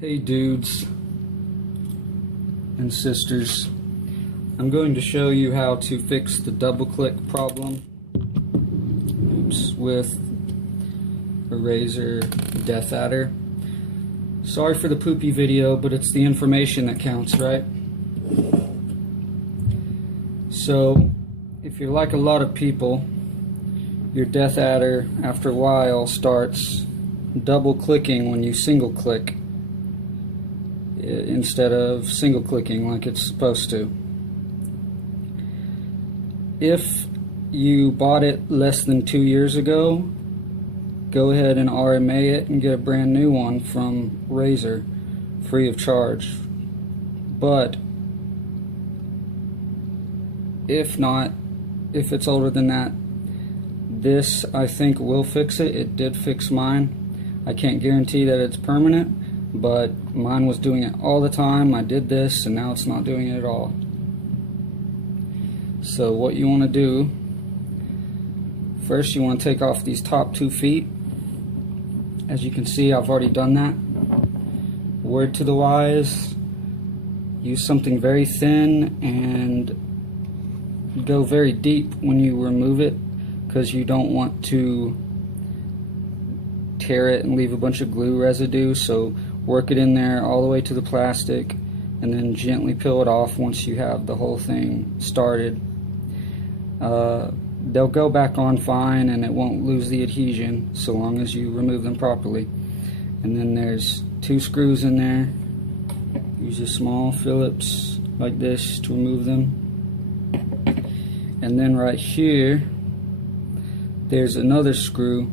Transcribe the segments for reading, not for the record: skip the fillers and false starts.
Hey dudes and sisters, I'm going to show you how to fix the double click problem with a Razer Deathadder. Sorry for the poopy video, but it's the information that counts, right? So if you're like a lot of people, your Deathadder after a while starts double clicking when you single click instead of single clicking like it's supposed to. If you bought it less than 2 years ago, go ahead and RMA it and get a brand new one from Razer free of charge. But if not, if it's older than that, this I think will fix it. It did fix mine. I can't guarantee that it's permanent, but mine was doing it all the time. I did this and now it's not doing it at all. So what you want to do, first you want to take off these top 2 feet. As you can see, I've already done that. Word to the wise, use something very thin and go very deep when you remove it, because you don't want to tear it and leave a bunch of glue residue. So work it in there all the way to the plastic and then gently peel it off once you have the whole thing started. They'll go back on fine and it won't lose the adhesion so long as you remove them properly. And then there's 2 screws in there. Use a small Phillips like this to remove them. And then right here there's another screw.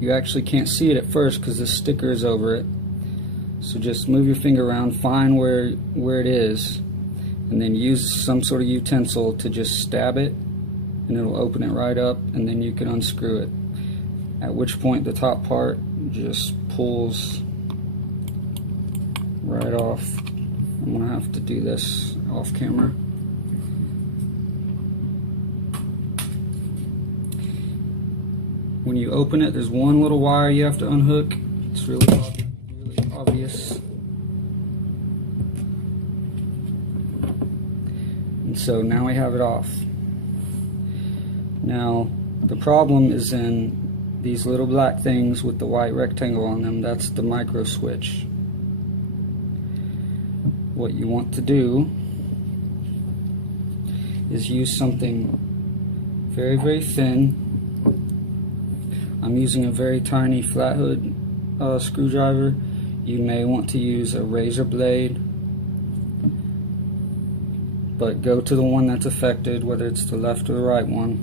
You actually can't see it at first because the sticker is over it. So just move your finger around, find where it is, and then use some sort of utensil to just stab it, and it'll open it right up, and then you can unscrew it. At which point the top part just pulls right off. I'm gonna have to do this off camera. When you open it, there's one little wire you have to unhook. It's really obvious. And so now we have it off. Now the problem is in these little black things with the white rectangle on them. That's the Microswitch. What you want to do is use something very, very thin. I'm using a very tiny flat hood screwdriver. You may want to use a razor blade, but go to the one that's affected, whether it's the left or the right one.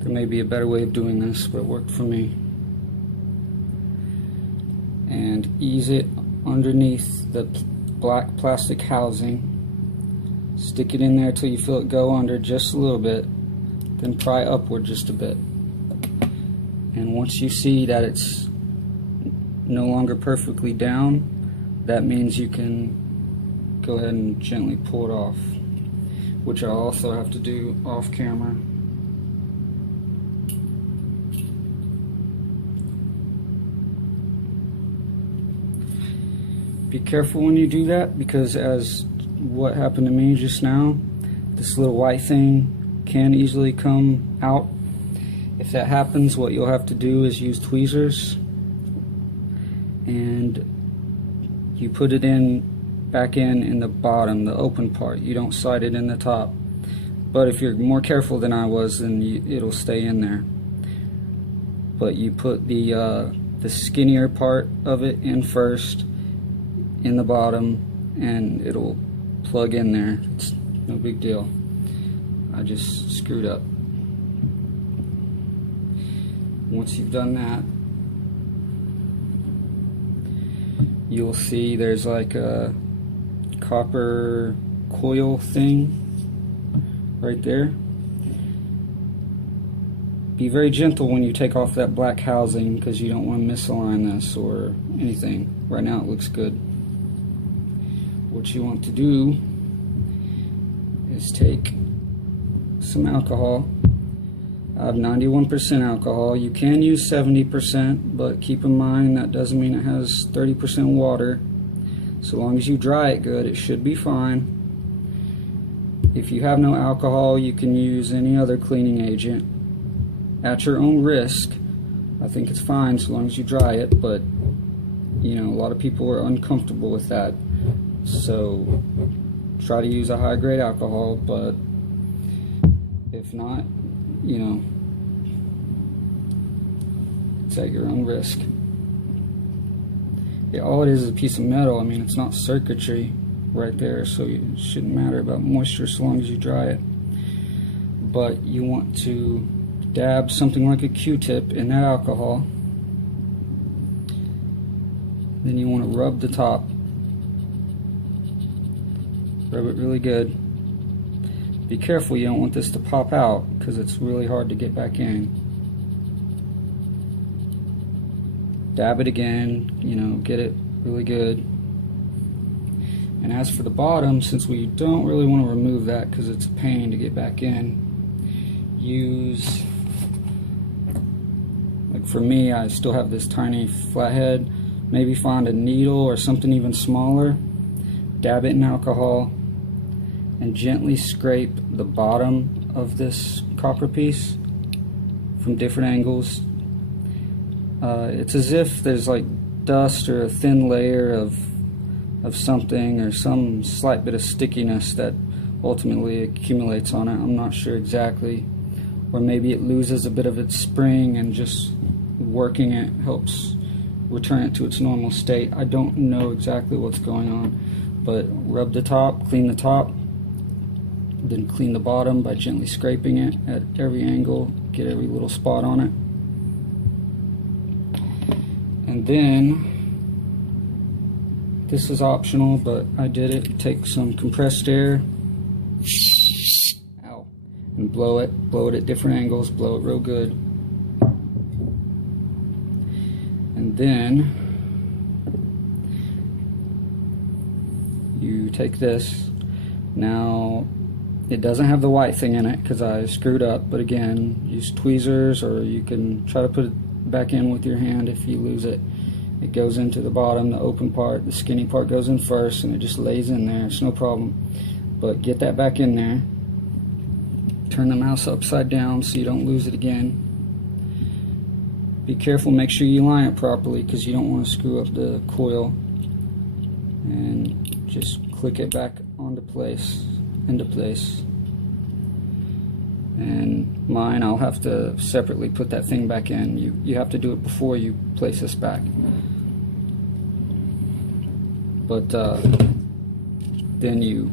There may be a better way of doing this, but it worked for me. And ease it underneath the black plastic housing. Stick it in there till you feel it go under just a little bit, then pry upward just a bit. And once you see that it's no longer perfectly down, that means you can go ahead and gently pull it off, which I'll also have to do off camera. Be careful when you do that, because as what happened to me just now, this little white thing can easily come out. If that happens, what you'll have to do is use tweezers, and you put it back in the bottom, the open part. You don't slide it in the top. But if you're more careful than I was, then it'll stay in there. But you put the skinnier part of it in first, in the bottom, and it'll plug in there. It's no big deal. I just screwed up. Once you've done that, you'll see there's like a copper coil thing right there. Be very gentle when you take off that black housing, because you don't want to misalign this or anything. Right now it looks good. What you want to do is take some alcohol I have 91% alcohol. You can use 70%, but keep in mind that doesn't mean it has 30% water. So long as you dry it good, it should be fine. If you have no alcohol, you can use any other cleaning agent at your own risk. I think it's fine so long as you dry it, but you know, a lot of people are uncomfortable with that. So try to use a high grade alcohol, but if not, you know, it's at your own risk. Yeah, all it is a piece of metal. I mean, it's not circuitry right there, so it shouldn't matter about moisture so long as you dry it. But you want to dab something like a Q-tip in that alcohol. Then you want to rub the top. Rub it really good. Be careful, you don't want this to pop out because it's really hard to get back in. Dab it again, you know, get it really good. And as for the bottom, since we don't really want to remove that because it's a pain to get back in, use, like for me, I still have this tiny flathead. Maybe find a needle or something even smaller, dab it in alcohol, and gently scrape the bottom of this copper piece from different angles. It's as if there's like dust or a thin layer of something or some slight bit of stickiness that ultimately accumulates on it. I'm not sure exactly. Or maybe it loses a bit of its spring and just working it helps return it to its normal state. I don't know exactly what's going on, but rub the top, clean the top, then clean the bottom by gently scraping it at every angle, get every little spot on it. And then, this is optional, but I did it. Take some compressed air, ow, and blow it at different angles, blow it real good. And then you take this. Now it doesn't have the white thing in it because I screwed up, but again, use tweezers, or you can try to put it back in with your hand if you lose it. It goes into the bottom, the open part, the skinny part goes in first, and it just lays in there. It's no problem. But get that back in there. Turn the mouse upside down so you don't lose it again. Be careful, make sure you line it properly because you don't want to screw up the coil. And just click it back into place. And mine, I'll have to separately put that thing back in. You have to do it before you place this back. But then you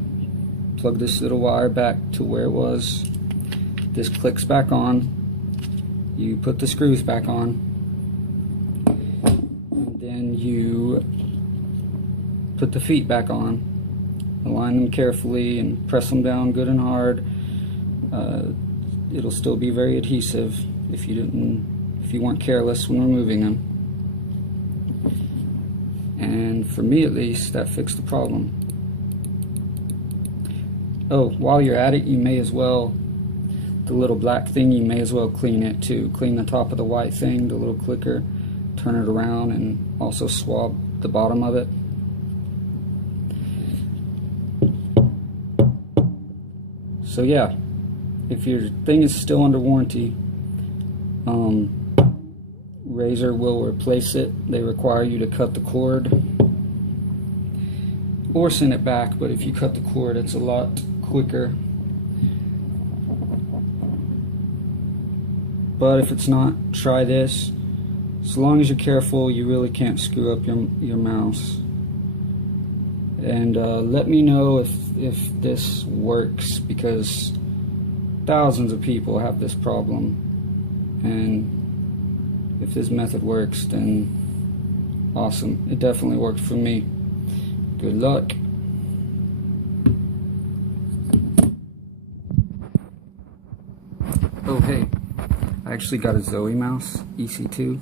plug this little wire back to where it was. This clicks back on. You put the screws back on. And then you put the feet back on. Align them carefully and press them down good and hard. It'll still be very adhesive if you weren't careless when removing them. And for me at least, that fixed the problem. Oh, while you're at it, you may as well, the little black thing, you may as well clean it too. Clean the top of the white thing, the little clicker, turn it around, and also swab the bottom of it. So yeah, if your thing is still under warranty, Razer will replace it. They require you to cut the cord or send it back, but if you cut the cord, it's a lot quicker. But if it's not, try this. So long as you're careful, you really can't screw up your mouse. And let me know if this works, because thousands of people have this problem, and if this method works, then awesome. It definitely worked for me. Good luck. Oh hey, I actually got a Zoe mouse, EC2.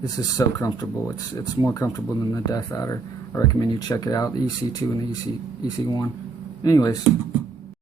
This is so comfortable. It's more comfortable than the Deathadder. I recommend you check it out, the EC2 and the EC1. Anyways,